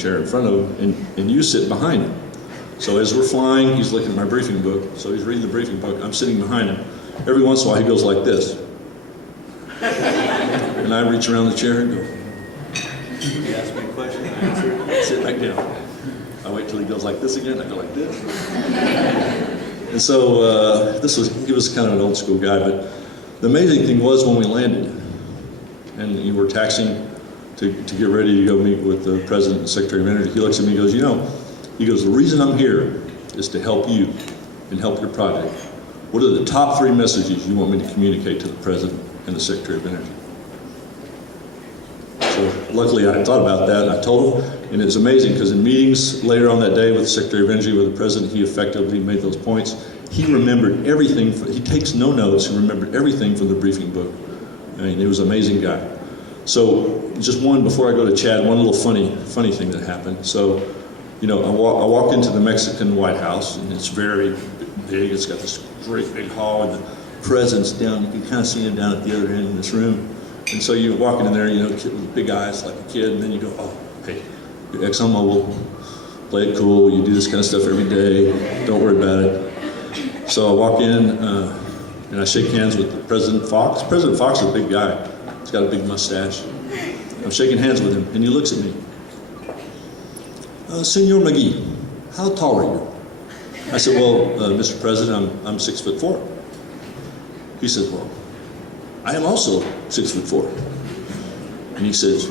chair in front of him, and you sit behind him. So as we're flying, he's looking at my briefing book, so he's reading the briefing book, I'm sitting behind him. Every once in a while he goes like this. And I reach around the chair and go, You ask me a question, I answer. sit back down. I wait till he goes like this again, I go like this. And so he was kind of an old school guy, but the amazing thing was when we landed and we were taxiing to get ready to go meet with the President and Secretary of Energy, he looks at me and goes, you know, the reason I'm here is to help you and help your project. What are the top 3 messages you want me to communicate to the President and the Secretary of Energy? So luckily I thought about that and I told him, and it's amazing because in meetings later on that day with the Secretary of Energy, with the President, he effectively made those points. He remembered everything, he takes no notes, he remembered everything from the briefing book. I mean, he was an amazing guy. So just before I go to Chad, one little funny thing that happened. So, you know, I walk into the Mexican White House, and it's very big. It's got this great big hall, and the President's down. You can kind of see him down at the other end of this room. And so you're walking in there, you know, with big eyes like a kid, and then you go, oh, hey, you're ExxonMobil, play it cool. You do this kind of stuff every day. Don't worry about it. So I walk in, and I shake hands with President Fox. President Fox is a big guy. He's got a big mustache. I'm shaking hands with him, and he looks at me. Senor McGehee, how tall are you? I said, well, Mr. President, I'm 6'4". He says, well, I am also 6'4". And he says,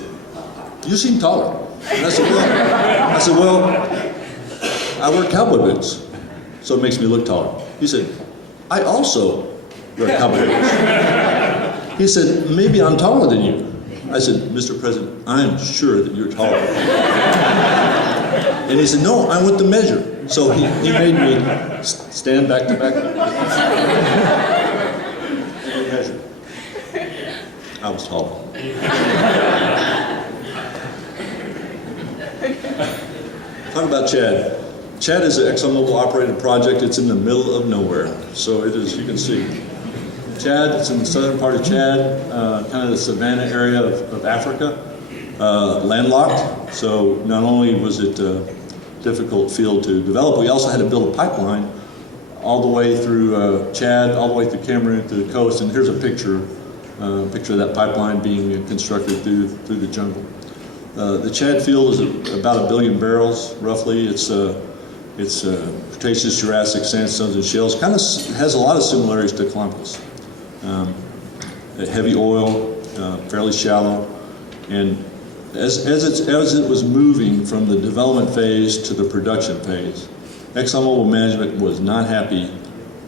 you seem taller. And I said, well, I wear cowboy boots, so it makes me look taller. He said, I also wear cowboy boots. He said, maybe I'm taller than you. I said, Mr. President, I am sure that you're taller. And he said, no, I went to measure. So he made me stand back to back. And we measured. I was tall. Talk about Chad. Chad is an ExxonMobil operated project. It's in the middle of nowhere. So it is, you can see. Chad, it's in the southern part of Chad, kind of the savanna area of Africa, landlocked. So not only was it a difficult field to develop, we also had to build a pipeline all the way through Chad, all the way through Cameroon to the coast. And here's a picture of that pipeline being constructed through the jungle. The Chad field is about 1 billion barrels, roughly. It's Cretaceous, Jurassic, sandstones, and shales. Kind of has a lot of similarities to Columbus. Heavy oil, fairly shallow, and as it was moving from the development phase to the production phase, ExxonMobil management was not happy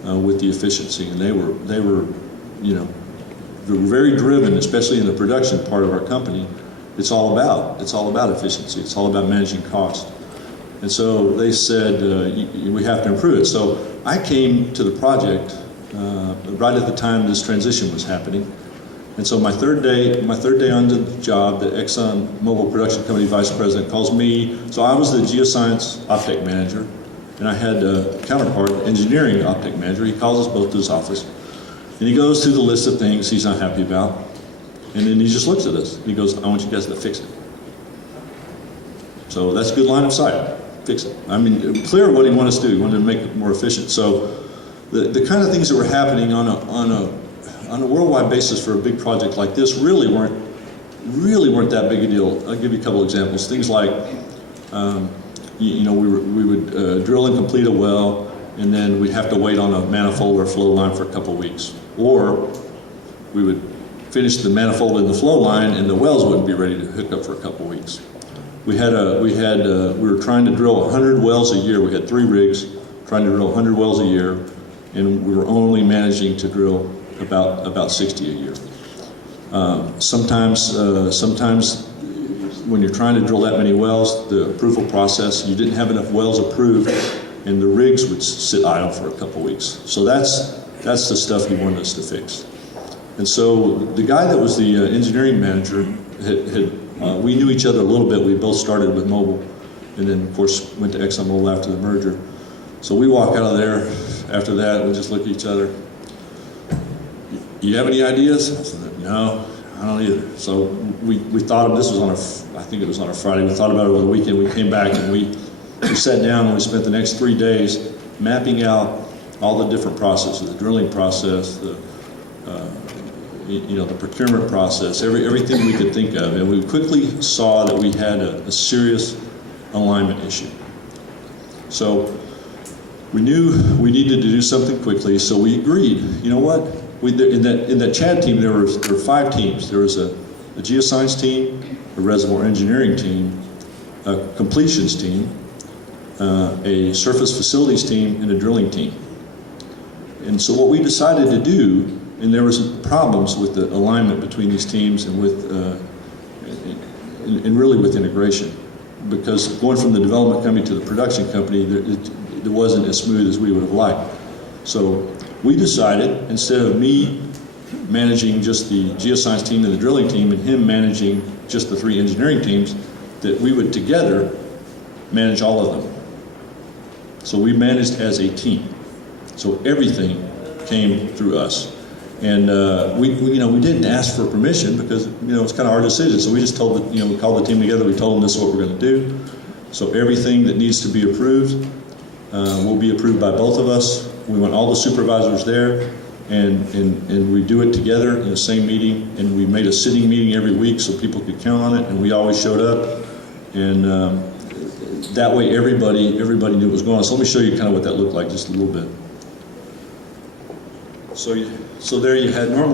with the efficiency, and they were very driven, especially in the production part of our company. It's all about efficiency. It's all about managing cost. And so they said, we have to improve it. So I came to the project right at the time this transition was happening. And so my third day on the job, the ExxonMobil Production Company Vice President calls me. So I was the Geoscience Optech Manager, and I had a counterpart, Engineering Optech Manager. He calls us both to his office. And he goes through the list of things he's not happy about. And then he just looks at us. He goes, I want you guys to fix it. So that's a good line of sight. Fix it. I mean, clear what he wanted us to do. He wanted to make it more efficient. So the kind of things that were happening on a worldwide basis for a big project like this really weren't that big a deal. I'll give you a couple examples. Things like, we would drill and complete a well, and then we'd have to wait on a manifold or flow line for a couple weeks. Or we would finish the manifold in the flow line, and the wells wouldn't be ready to hook up for a couple weeks. We were trying to drill 100 wells a year. We had 3 rigs trying to drill 100 wells a year, and we were only managing to drill about 60 a year. Sometimes when you're trying to drill that many wells, the approval process, you didn't have enough wells approved, and the rigs would sit idle for a couple weeks. So that's the stuff he wanted us to fix. And so the guy that was the engineering manager we knew each other a little bit. We both started with Mobil, and then of course went to ExxonMobil after the merger. So we walk out of there after that, and we just look at each other. You have any ideas? I said, no, I don't either. So we thought of this was on I think it was on a Friday. We thought about it over the weekend. We came back and we sat down and we spent the next 3 days mapping out all the different processes, the drilling process, the the procurement process, everything we could think of, and we quickly saw that we had a serious alignment issue. So we knew we needed to do something quickly, so we agreed. You know what? In that CHAD team, there were 5 teams. There was a Geoscience team, a Reservoir engineering team, a completions team, a surface facilities team, and a drilling team. And so what we decided to do, and there was problems with the alignment between these teams and with, and really with integration, because going from the development company to the production company, it wasn't as smooth as we would have liked. So we decided, instead of me managing just the Geoscience team and the drilling team, and him managing just the 3 engineering teams, that we would together manage all of them. So we managed as a team. So everything came through us. And we didn't ask for permission because, it's kind of our decision. So we just told we called the team together, we told them this is what we're going to do. So everything that needs to be approved will be approved by both of us. We want all the supervisors there, and we do it together in the same meeting, and we made a sitting meeting every week so people could count on it, and we always showed up. And that way everybody knew what was going on. So let me show you kind of what that looked like just a little bit. So there you had normal